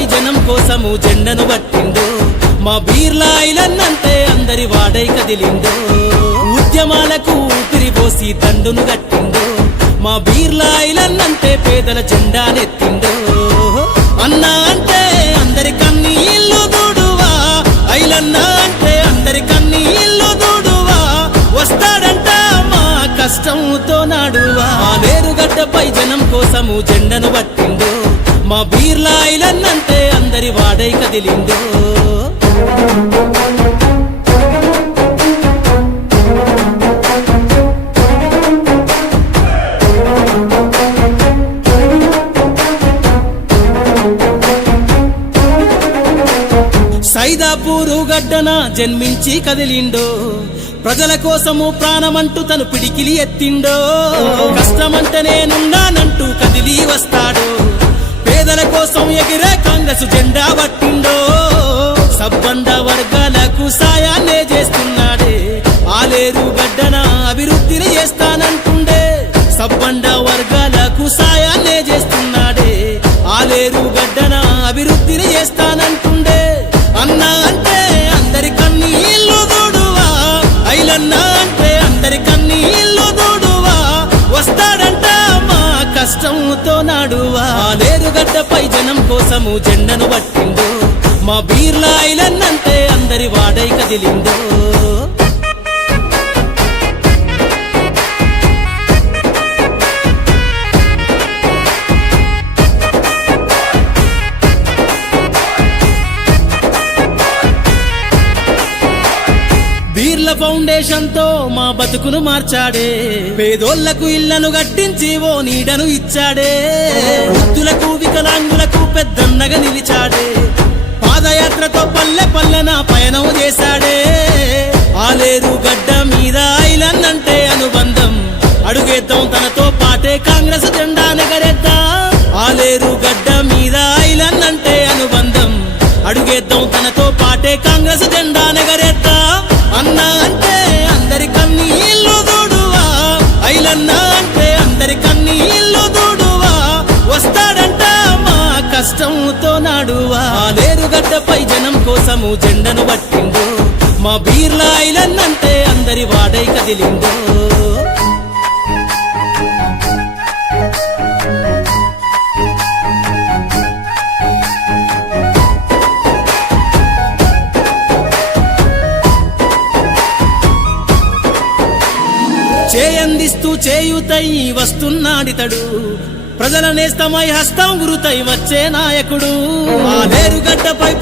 సాయి జనం కోసము జెండను పట్టిండు మా బీర్లా అందరి వాడై కదిలిందో ఉద్యమాలకు ఊపిరి పోసి దండును కట్టిందో మా బీర్లా ఐలన్ పేదల జెండానెత్తిందో అన్నా అంటే అందరి కన్నీళ్ళు ఇల్లు దూడువా ఐలన్నా అంటే అందరి కన్నీళ్ళు ఇల్లు దూడువా వస్తాడంట మా కష్టంతో నాడువా. ఆ జనం కోసము జెండను పట్టిందో మా బీర్లా కదిలిందో. సైదాపూరు గడ్డన జన్మించి కదిలిండో. ప్రజల కోసము ప్రాణమంటూ తను పిడికిలి ఎత్తిండో. కష్టమంటేనేనున్నానంటూ కదిలి వస్తాడు. పేదల కోసం ఎగిరే కాంగ్రెస్ జెండా పట్టిండో సబ్బండ వర్గాలకు సాయాన్నే చేస్తున్నాడే. ఆలేరు గడ్డన అభివృద్ధిని చేస్తానంటుండే సబ్బండ వర్గాలకు సాయాన్నే చేస్తున్నాడే. ఆలేరు గడ్డన అభివృద్ధిని చేస్తానంటుండే కష్టంతో నాడువా? లేరుగడ్డపై జనం కోసము జెండను పట్టిందో? మా బీర్లాయిలన్నంటే అందరి వాడై కదిలిందో? ఫౌండేషన్తో మా బతుకును మార్చాడే. పేదోళ్ళకు ఇళ్ళను కట్టించి ఓ నీడను ఇచ్చాడే. వృద్ధులకు వికలాంగులకు పెద్దన్నగా నిలిచాడే. పాదయాత్రతో పల్లె పల్లెన పయనం చేశాడే. ఆలేరు గడ్డ మీద ఐలన్ అంటే అనుబంధం. అడుగేద్దాం తనతో పాటే కాంగ్రెస్ జెండా నెగరేద్దాం. ఆలేరు గడ్డ మీద ఐలన్ అంటే అనుబంధం. అడుగేద్దాం తనతో పాటే కాంగ్రెస్ జెండా నెగరేద్దాం. కష్టంతో నాడువా? లేరుగడ్డపై జనం కోసము జెండను పట్టిందో మా బీర్లా ఐలన్ అంటే అందరి వాడై కదిలిండు. చేయందిస్తూ చేయుతై వస్తున్నాడితడు. ప్రజల నేస్తమై హస్తం గురుతై వచ్చే నాయకుడు. ఆ నేరుగడ్డపై